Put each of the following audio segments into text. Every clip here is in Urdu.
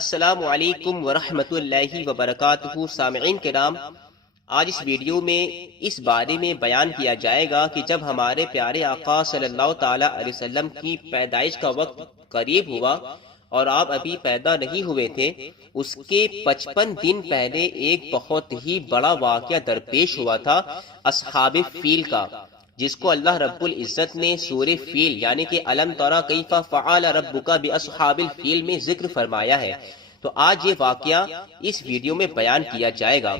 السلام علیکم ورحمۃ اللہ وبرکاتہ۔ سامعین کرام، آج اس ویڈیو میں اس بارے میں بیان کیا جائے گا کہ جب ہمارے پیارے آقا صلی اللہ تعالی علیہ وسلم کی پیدائش کا وقت قریب ہوا اور آپ ابھی پیدا نہیں ہوئے تھے، اس کے 55 دن پہلے ایک بہت ہی بڑا واقعہ درپیش ہوا تھا اصحاب فیل کا، جس کو اللہ رب العزت نے سورہ فیل یعنی کہ الم تری کیف فعل ربک باصحاب الفیل میں ذکر فرمایا ہے۔ تو آج یہ واقعہ اس ویڈیو میں بیان کیا جائے گا۔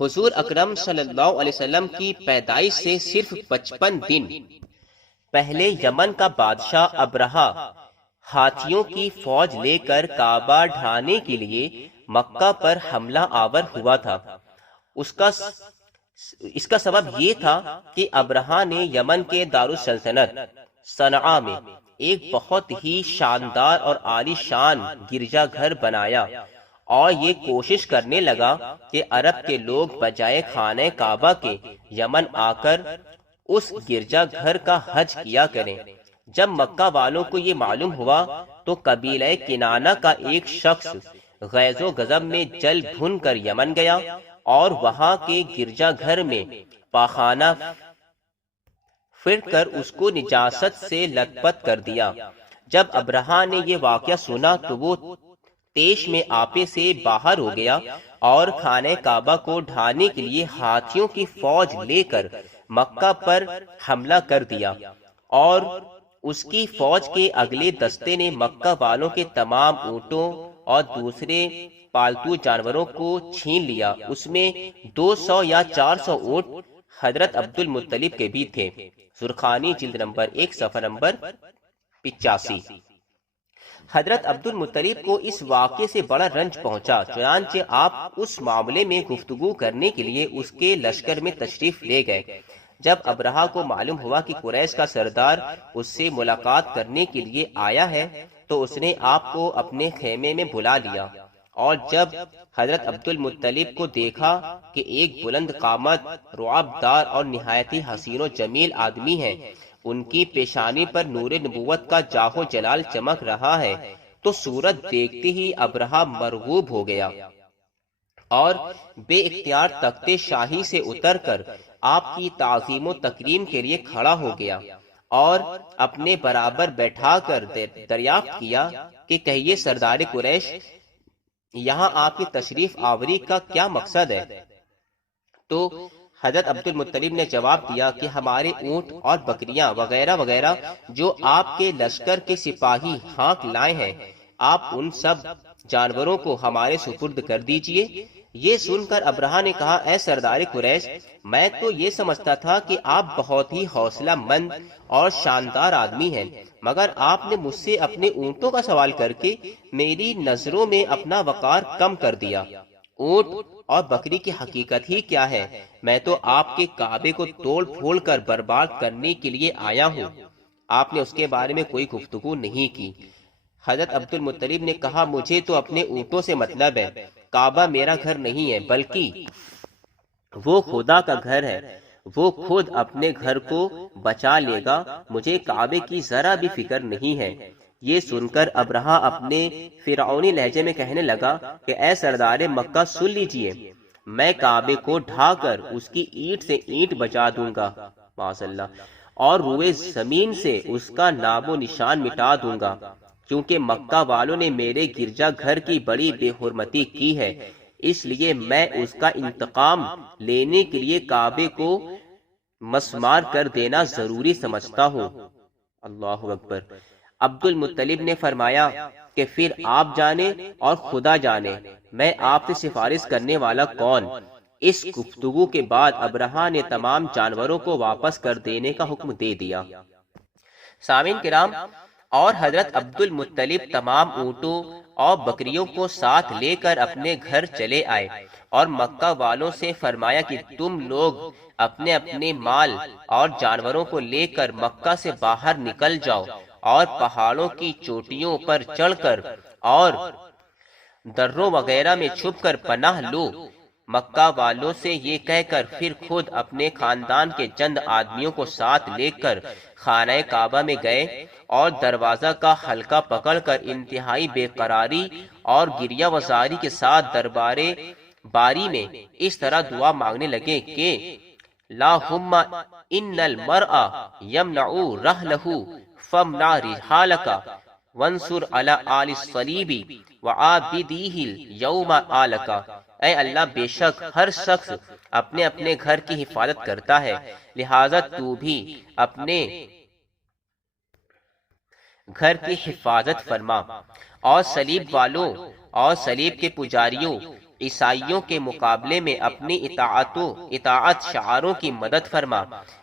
حضور اکرم صلی اللہ علیہ وسلم کی پیدائش سے صرف 55 دن پہلے یمن کا بادشاہ ابرہہ ہاتھیوں کی فوج لے کر کعبہ ڈھانے کے لیے مکہ پر حملہ آور ہوا تھا۔ اس کا سبب یہ تھا کہ ابرہہ نے یمن کے دارالسلطنت صنعاء میں ایک بہت ہی شاندار اور عالی شان گرجا گھر بنایا اور یہ کوشش کرنے لگا کہ عرب کے لوگ بجائے خانہ کعبہ کے یمن آ کر اس گرجا گھر کا حج کیا کریں۔ جب مکہ والوں کو یہ معلوم ہوا تو قبیلہ کنانہ کا ایک شخص غیظ و غضب میں جل بھن کر یمن گیا اور وہاں کے گرجا گھر میں پاخانہ پھر کر اس کو نجاست سے لت پت کر دیا۔ جب ابرہہ نے یہ واقعہ سنا تو وہ تیش میں آپے سے باہر ہو گیا اور خانہ کعبہ کو ڈھانے کے لیے ہاتھیوں کی فوج لے کر مکہ پر حملہ کر دیا، اور اس کی فوج کے اگلے دستے نے مکہ والوں کے تمام اونٹوں اور دوسرے پالتو جانوروں کو چھین لیا۔ اس میں 200 یا 400 اونٹ حضرت عبد المطلب کے بھی تھے۔ زرخانی جلد نمبر 1 صفحہ نمبر 85۔ حضرت عبد المطلب کو اس واقعے سے بڑا رنج پہنچا، چنانچہ آپ اس معاملے میں گفتگو کرنے کے لیے اس کے لشکر میں تشریف لے گئے۔ جب ابرہہ کو معلوم ہوا کہ قریش کا سردار اس سے ملاقات کرنے کے لیے آیا ہے تو اس نے آپ کو اپنے خیمے میں بلا لیا، اور جب حضرت عبد المطلب کو دیکھا کہ ایک بلند قامت، رعب دار اور نہایت ہی حسین و جمیل آدمی ہے، ان کی پیشانی پر نور نبوت کا جاہ و جلال چمک رہا ہے، تو صورت دیکھتے ہی ابرہہ مرغوب ہو گیا اور بے اختیار تخت شاہی سے اتر کر آپ کی تعظیم و تکریم کے لیے کھڑا ہو گیا اور اپنے برابر بیٹھا کر دریافت کیا کہ کہیے سردار قریش، یہاں آپ کی تشریف آوری کا کیا مقصد ہے؟ تو حضرت عبد المطلب نے جواب دیا کہ ہمارے اونٹ اور بکریاں وغیرہ وغیرہ جو آپ کے لشکر کے سپاہی ہانک لائے ہیں، آپ ان سب جانوروں کو ہمارے سپرد کر دیجئے۔ یہ سن کر ابرہہ نے کہا، اے سردار قریش، میں تو یہ سمجھتا تھا کہ آپ بہت ہی حوصلہ مند اور شاندار آدمی ہیں، مگر آپ نے مجھ سے اپنے اونٹوں کا سوال کر کے میری نظروں میں اپنا وقار کم کر دیا۔ اونٹ اور بکری کی حقیقت ہی کیا ہے؟ میں تو آپ کے کعبے کو توڑ پھوڑ کر برباد کرنے کے لیے آیا ہوں۔ آپ نے اس کے بارے میں کوئی گفتگو نہیں کی۔ حضرت عبد المطلب نے کہا، مجھے تو اپنے اونٹوں سے مطلب ہے، کعبہ میرا گھر نہیں ہے بلکہ وہ خدا کا گھر ہے، وہ خود اپنے گھر کو بچا لے گا، مجھے کعبے کی ذرا بھی فکر نہیں ہے۔ یہ سن کر ابرہہ اپنے فرعونی لہجے میں کہنے لگا کہ اے سردار مکہ سن لیجئے، میں کعبے کو ڈھا کر اس کی اینٹ سے اینٹ بجا دوں گا معاذ اللہ، اور روئے زمین سے اس کا نام و نشان مٹا دوں گا، کیونکہ مکہ والوں نے میرے گرجا گھر کی بڑی بے حرمتی کی ہے، اس لیے میں اس کا انتقام لینے کے لیے کعبے کو مسمار کر دینا ضروری سمجھتا ہوں۔ اللہ اکبر۔ عبد المطلب نے فرمایا کہ پھر آپ جانے اور خدا جانے، میں آپ سے سفارش کرنے والا کون؟ اس گفتگو کے بعد ابرہہ نے تمام جانوروں کو واپس کر دینے کا حکم دے دیا۔ سامعین کرام، اور حضرت عبد المطلب تمام اونٹوں اور بکریوں کو ساتھ لے کر اپنے گھر چلے آئے اور مکہ والوں سے فرمایا کہ تم لوگ اپنے اپنے مال اور جانوروں کو لے کر مکہ سے باہر نکل جاؤ اور پہاڑوں کی چوٹیوں پر چڑھ کر اور دروں وغیرہ میں چھپ کر پناہ لو۔ مکہ والوں سے یہ کہہ کر پھر خود اپنے خاندان کے چند آدمیوں کو ساتھ لے کر خانہ کعبہ میں گئے اور دروازہ کا حلقہ پکڑ کر انتہائی بے قراری اور گریہ وزاری کے ساتھ دربارے باری میں اس طرح دعا مانگنے لگے کہ لاہم ان المرء یمنع رحلہ فامنع رحالک وانصر علی آل الصلیب وعابدیہ اليوم آلک۔ اے اللہ، بے شک ہر شخص اپنے اپنے گھر کی حفاظت کرتا ہے، لہذا تو بھی اپنے گھر کی حفاظت فرما، اور صلیب والوں اور صلیب کے پجاریوں عیسائیوں کے مقابلے میں اپنی اطاعت شعاروں کی مدد فرما۔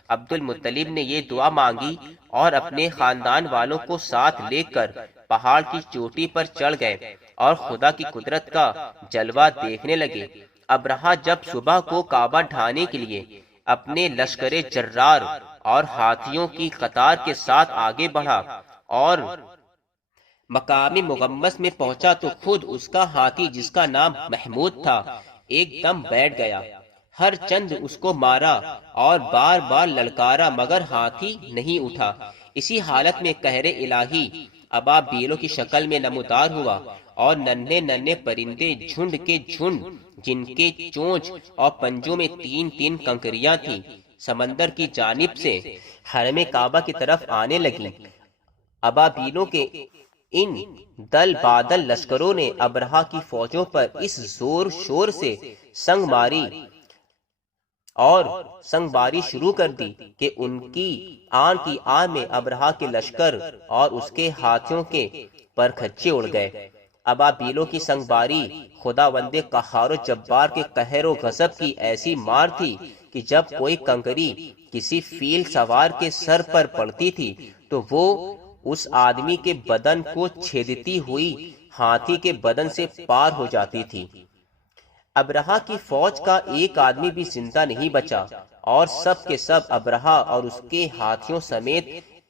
عبد المطلب نے یہ دعا مانگی اور اپنے خاندان والوں کو ساتھ لے کر پہاڑ کی چوٹی پر چڑھ گئے اور خدا کی قدرت کا جلوہ دیکھنے لگے۔ ابرہہ جب صبح کو کعبہ ڈھانے کے لیے اپنے لشکر جرار اور ہاتھیوں کی قطار کے ساتھ آگے بڑھا اور مقام مغمس میں پہنچا تو خود اس کا ہاتھی، جس کا نام محمود تھا، ایک دم بیٹھ گیا۔ ہر چند اس کو مارا اور بار بار للکارا، مگر ہاتھی نہیں اٹھا۔ اسی حالت میں قہر الہی ابابیلوں کی شکل میں نمودار ہوا، اور ننھے ننھے پرندے جھنڈ کے جھنڈ، جن کے چونچ اور پنجوں میں تین تین کنکریاں تھیں، سمندر کی جانب سے حرم کعبہ کی طرف آنے لگیں۔ ابابیلوں کے ان دل بادل لشکروں نے ابرہہ کی فوجوں پر اس زور شور سے سنگ باری شروع کر دی کہ ان کی آن میں ابرہہ کے لشکر اور اس کے ہاتھیوں کے پرکھچے اڑ گئے۔ ابابیلوں کی سنگ باری خداوند قہار و جبار کے قہر و غضب کی ایسی مار تھی کہ جب کوئی کنکری کسی فیل سوار کے سر پر پڑتی تھی تو وہ اس آدمی کے بدن کو چھیدتی ہوئی ہاتھی کے بدن سے پار ہو جاتی تھی۔ ابرہہ کی فوج کا ایک آدمی بھی زندہ نہیں بچا، اور سب کے سب ابرہہ اور اس کے ہاتھیوں سمیت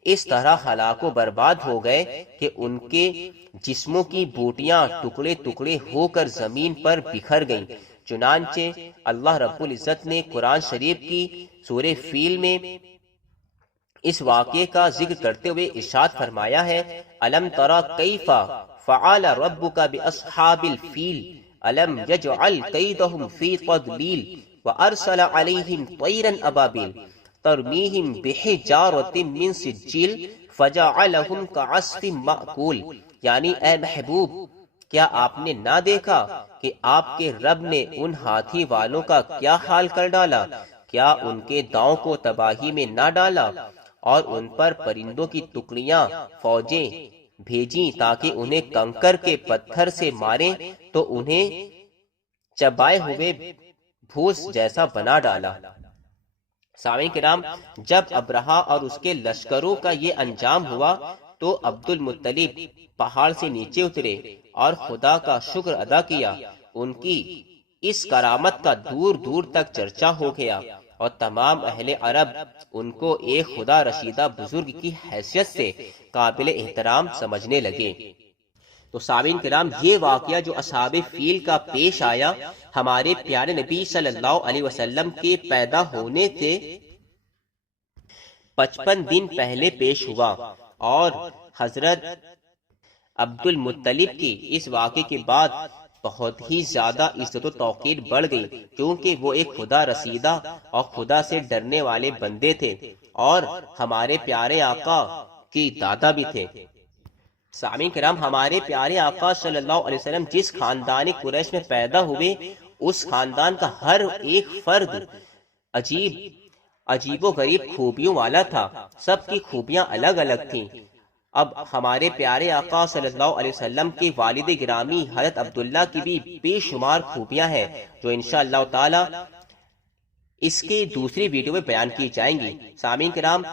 اس طرح ہلاک و برباد ہو گئے کہ ان کے جسموں کی بوٹیاں ٹکڑے ٹکڑے ہو کر زمین پر بکھر گئیں۔ چنانچہ اللہ رب العزت نے قرآن شریف کی سورہ فیل میں اس واقعے کا ذکر کرتے ہوئے ارشاد فرمایا ہے: الم تری کیف فعل ربک باصحاب الفیل الم یجعل کیدہم فی تضلیل وارسل علیہم طیرا ابابیل ترمیہم بحجارۃ من سجیل فجعلہم کعصف مأکول۔ یعنی اے محبوب، کیا آپ نے نہ دیکھا کہ آپ کے رب نے ان ہاتھی والوں کا کیا حال کر ڈالا؟ کیا ان کے داؤں کو تباہی میں نہ ڈالا اور ان پر پرندوں کی ٹکڑیاں فوجیں بھیجیں تاکہ انہیں کنکر کے پتھر سے ماریں تو انہیں چبائے ہوئے بھوس جیسا بنا ڈالا۔ سامعین کرام، جب ابرہہ اور اس کے لشکروں کا یہ انجام ہوا تو عبد المطلب پہاڑ سے نیچے اترے اور خدا کا شکر ادا کیا۔ ان کی اس کرامت کا دور دور تک چرچا ہو گیا اور تمام اہل عرب ان کو ایک خدا رشیدہ بزرگ کی حیثیت سے قابل احترام سمجھنے لگے۔ تو سامعین کرام، یہ واقعہ جو اصحاب فیل کا پیش آیا، ہمارے پیارے نبی صلی اللہ علیہ وسلم کے پیدا ہونے سے 55 دن پہلے پیش ہوا، اور حضرت عبد المطلب کی اس واقعے کے بعد بہت ہی زیادہ عزت و توقیر بڑھ گئی، کیونکہ وہ ایک خدا رسیدہ اور خدا سے ڈرنے والے بندے تھے اور ہمارے پیارے آقا کی دادا بھی تھے۔ سامعین کرام، ہمارے پیارے آقا صلی اللہ علیہ وسلم جس خاندان قریش میں پیدا ہوئے، اس خاندان کا ہر ایک فرد عجیب و غریب خوبیوں والا تھا، سب کی خوبیاں الگ الگ تھیں۔ اب ہمارے پیارے آقا صلی اللہ علیہ وسلم کے والد گرامی حضرت عبداللہ کی بھی بے شمار خوبیاں ہیں جو انشاءاللہ تعالی اس کے دوسری ویڈیو میں بیان کی جائیں گی۔ سامعین کرام،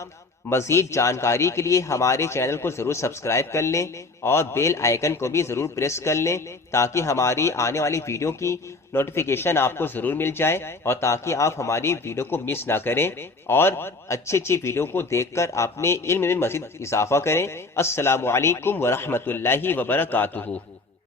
مزید جانکاری کے لیے ہمارے چینل کو ضرور سبسکرائب کر لیں اور بیل آئیکن کو بھی ضرور پریس کر لیں تاکہ ہماری آنے والی ویڈیو کی نوٹیفیکیشن آپ کو ضرور مل جائے اور تاکہ آپ ہماری ویڈیو کو مس نہ کریں اور اچھی ویڈیو کو دیکھ کر اپنے علم میں مزید اضافہ کریں۔ السلام علیکم ورحمۃ اللہ وبرکاتہ۔